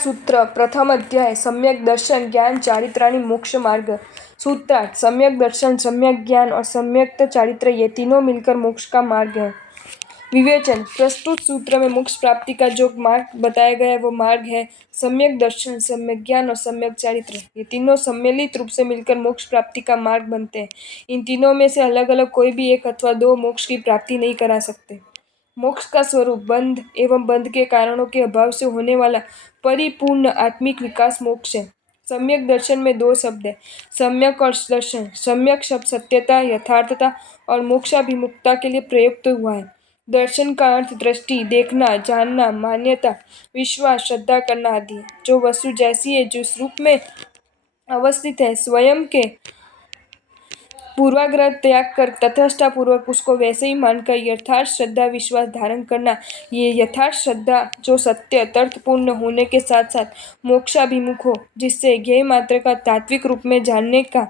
सूत्र प्रथम अध्याय सम्यक दर्शन ज्ञान चारित्राणि मोक्ष मार्ग। सूत्रार्थ सम्यक दर्शन, सम्यक ज्ञान और सम्यक चारित्र ये तीनों मिलकर मोक्ष का मार्ग है। विवेचन। प्रस्तुत सूत्र में मोक्ष प्राप्ति का जो मार्ग बताया गया है वो मार्ग है सम्यक दर्शन, सम्यक ज्ञान और सम्यक चारित्र। ये तीनों सम्मिलित रूप से मिलकर मोक्ष प्राप्ति का मार्ग बनते हैं। इन तीनों में से अलग अलग कोई भी एक अथवा दो मोक्ष की प्राप्ति नहीं करा सकते। मोक्ष का स्वरूप बंध एवं बंध के कारणों के अभाव से होने वाला परिपूर्ण आत्मिक विकास मोक्ष है। सम्यक दर्शन में दो शब्द है, सम्यक और दर्शन। सम्यक शब्द सत्यता, यथार्थता और मोक्षाभिमुखता के लिए प्रयुक्त हुआ है। दर्शन का अर्थ दृष्टि, देखना, जानना, मान्यता, विश्वास, श्रद्धा करना आदि है। जो वस्तु जैसी है, जिस रूप में अवस्थित है, स्वयं के पूर्वाग्रह त्याग कर तटस्था पूर्वक उसको वैसे ही मानकर यथार्थ श्रद्धा विश्वास धारण करना। ये यथार्थ श्रद्धा जो सत्य तर्थपूर्ण होने के साथ साथ मोक्षाभिमुख हो, जिससे ज्ञेय मात्र का तात्विक रूप में जानने का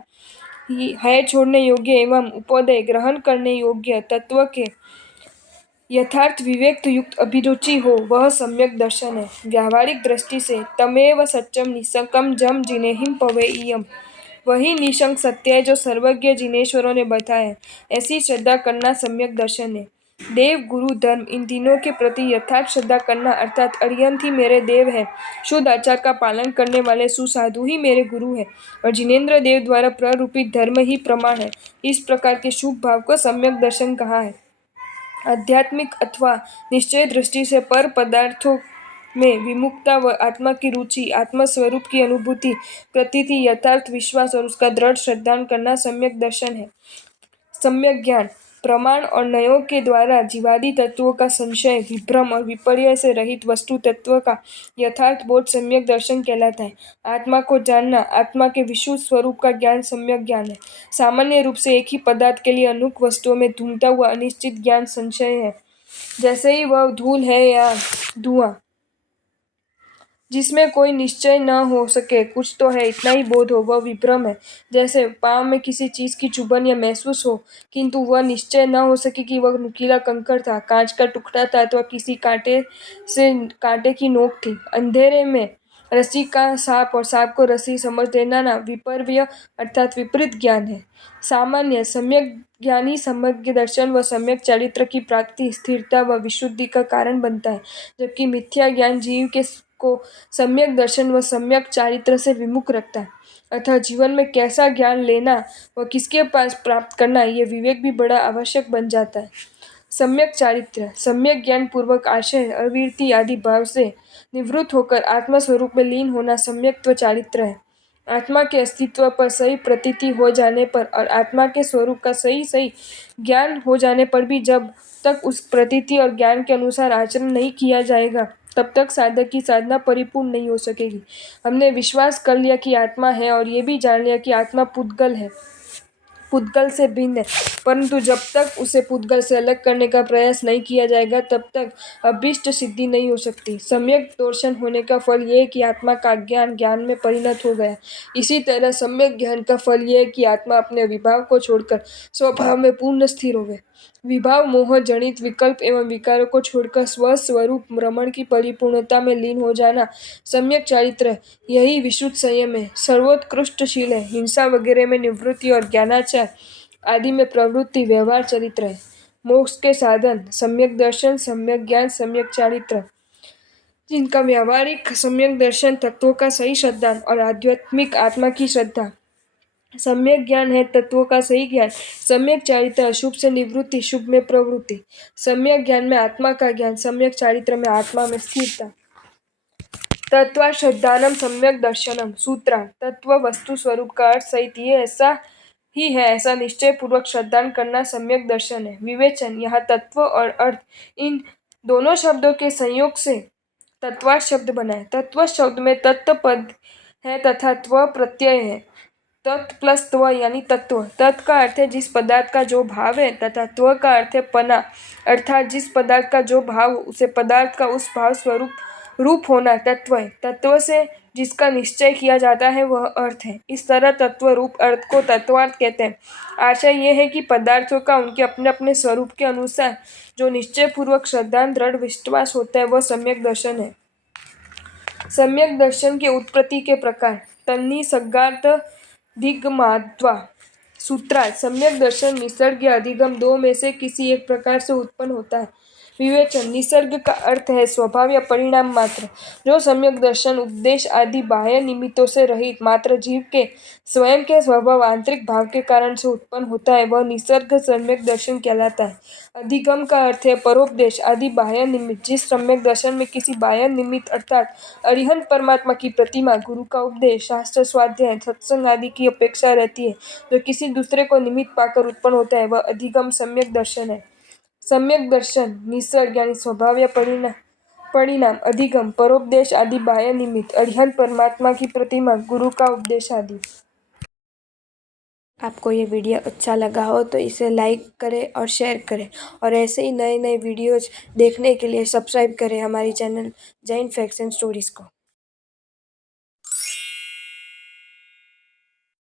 है छोड़ने योग्य एवं उपोदय ग्रहण करने योग्य तत्व के यथार्थ विवेक युक्त अभिरुचि हो, वह सम्यक दर्शन है। व्यावहारिक दृष्टि से तमेव सत्यम निशंकम जम जिनेहिम पवेयम, वही निशंक सत्य है जो सर्वज्ञ जिनेश्वरों ने बताया है। ऐसी श्रद्धा करना सम्यक दर्शन है। देव, गुरु, धर्म इन तीनों के प्रति यथार्थ श्रद्धा करना अर्थात अरिहंत ही मेरे देव है, शुद्ध आचार का पालन करने वाले सुसाधु ही मेरे गुरु है और जिनेन्द्र देव द्वारा प्ररूपित धर्म ही प्रमाण है। इस प्रकार के शुभ भाव को सम्यक दर्शन कहा है। आध्यात्मिक अथवा निश्चय दृष्टि से पर पदार्थों में विमुक्ता व आत्मा की रुचि, आत्मस्वरूप की अनुभूति, प्रतीति, यथार्थ विश्वास और उसका दृढ़ श्रद्धान करना सम्यक दर्शन है। सम्यक ज्ञान प्रमाण और नयों के द्वारा जीवादि तत्वों का संशय, विभ्रम और विपर्य से रहित वस्तु तत्व का यथार्थ बोध सम्यक दर्शन कहलाता है। आत्मा को जानना, आत्मा के विशुद्ध स्वरूप का ज्ञान सम्यक ज्ञान है। सामान्य रूप से एक ही पदार्थ के लिए अनेक वस्तुओं में घूमता हुआ अनिश्चित ज्ञान संशय है, जैसे ही वह धूल है या धुआं, जिसमें कोई निश्चय न हो सके, कुछ तो है इतना ही बोध हो, वह विभ्रम है। जैसे पाँव में किसी चीज की चुभन या महसूस हो, किंतु वह निश्चय न हो सके कि वह नुकीला कंकड़ था, कांच का टुकड़ा था अथवा किसी कांटे की नोक थी। अंधेरे में रस्सी का सांप और सांप को रस्सी समझ लेना ना विपर्य अर्थात विपरीत ज्ञान है। सामान्य सम्यक ज्ञानी सम्यक दर्शन व सम्यक चारित्र की प्राप्ति, स्थिरता व विशुद्धि का कारण बनता है, जबकि मिथ्या ज्ञान जीव को सम्यक दर्शन व सम्यक चारित्र से विमुख रखता है। अतः जीवन में कैसा ज्ञान लेना व किसके पास प्राप्त करना, ये विवेक भी बड़ा आवश्यक बन जाता है। सम्यक चारित्र सम्यक ज्ञान पूर्वक आशय, अविरति आदि भाव से निवृत्त होकर आत्मा स्वरूप में लीन होना सम्यक्त्व चारित्र है। आत्मा के अस्तित्व पर सही प्रतीति हो जाने पर और आत्मा के स्वरूप का सही ज्ञान हो जाने पर भी जब तक उस प्रतीति और ज्ञान के अनुसार आचरण नहीं किया जाएगा, तब तक साधक की साधना परिपूर्ण नहीं हो सकेगी। हमने विश्वास कर लिया कि आत्मा है और ये भी जान लिया कि आत्मा पुद्गल है, पुद्गल से भिन्न है, परंतु जब तक उसे पुद्गल से अलग करने का प्रयास नहीं किया जाएगा तब तक अभीष्ट सिद्धि नहीं हो सकती। सम्यक दर्शन होने का फल यह है कि आत्मा का ज्ञान ज्ञान में परिणत हो गया। इसी तरह सम्यक ज्ञान का फल यह है कि आत्मा अपने विभाव को छोड़कर स्वभाव में पूर्ण स्थिर हो गए। विभाव, मोह जनित विकल्प एवं विकारों को छोड़कर स्वस्वरूप रमण की परिपूर्णता में लीन हो जाना सम्यक चारित्र, यही विशुद्ध संयम है, सर्वोत्कृष्टशील है। हिंसा वगैरह में निवृत्ति और ज्ञानाचार आदि में प्रवृत्ति व्यवहार चरित्र है। मोक्ष के साधन सम्यक दर्शन, सम्यक ज्ञान, सम्यक चारित्र, जिनका व्यावहारिक सम्यक दर्शन तत्वों का सही श्रद्धा और आध्यात्मिक आत्मा की श्रद्धा, सम्यक ज्ञान है तत्वों का सही ज्ञान, सम्यक चारित्र अशुभ से निवृत्ति, शुभ में प्रवृत्ति, सम्यक ज्ञान में आत्मा का ज्ञान, सम्यक चारित्र में आत्मा में स्थिरता। तत्व श्रद्धानम सम्यक दर्शनम। सूत्र तत्व वस्तु स्वरूप का अर्थ सहित ये ऐसा ही है ऐसा निश्चय पूर्वक श्रद्धान करना सम्यक दर्शन है। विवेचन। यहाँ तत्व और अर्थ इन दोनों शब्दों के संयोग से तत्वार्थ शब्द बना है। तत्व शब्द में तत्व पद है तथा त्व प्रत्यय है। तत् प्लस त्व यानी तत्व। तत् का अर्थ है जिस पदार्थ का जो भाव है तथा त्व का अर्थ है पना, अर्थात जिस पदार्थ का जो भाव उसे पदार्थ का उस भाव स्वरूप रूप होना तत्व है। तत्व से जिसका निश्चय किया जाता है वह अर्थ है। इस तरह तत्व रूप अर्थ को तत्वार्थ कहते हैं। आशय यह है कि पदार्थों का उनके अपने अपने स्वरूप के अनुसार जो निश्चय पूर्वक श्रद्धा दृढ़ विश्वास होता है वह सम्यक दर्शन है। सम्यक दर्शन के उत्पत्ति के प्रकार। तन्नी सगात दिग्मात्वा सूत्रार्थ। सम्यक दर्शन निसर्ग या अधिगम दो में से किसी एक प्रकार से उत्पन्न होता है। विवेचन। निसर्ग का अर्थ है स्वभाव या परिणाम मात्र। जो सम्यक दर्शन उपदेश आदि बाह्य निमित्तों से रहित मात्र जीव के स्वयं के स्वभाव आंतरिक भाव के कारण से उत्पन्न होता है वह निसर्ग सम्यक दर्शन कहलाता है। अधिगम का अर्थ है परोपदेश आदि बाह्य निमित्त। जिस सम्यक दर्शन में किसी बाह्य निमित्त अर्थात अरिहंत परमात्मा की प्रतिमा, गुरु का उपदेश, शास्त्र स्वाध्याय, सत्संग आदि की अपेक्षा रहती है, जो किसी दूसरे को निमित्त पाकर उत्पन्न होता है वह अधिगम सम्यक दर्शन है। सम्यक दर्शन निसर्ग यानी स्वभाव या परिणाम, अधिगम, परोपदेश आदि बाह्य निमित्त, अरिहंत परमात्मा की प्रतिमा, गुरु का उपदेश आदि। आपको ये वीडियो अच्छा लगा हो तो इसे लाइक करें और शेयर करें और ऐसे ही नए नए वीडियोज़ देखने के लिए सब्सक्राइब करें हमारी channel Jain facts and stories को।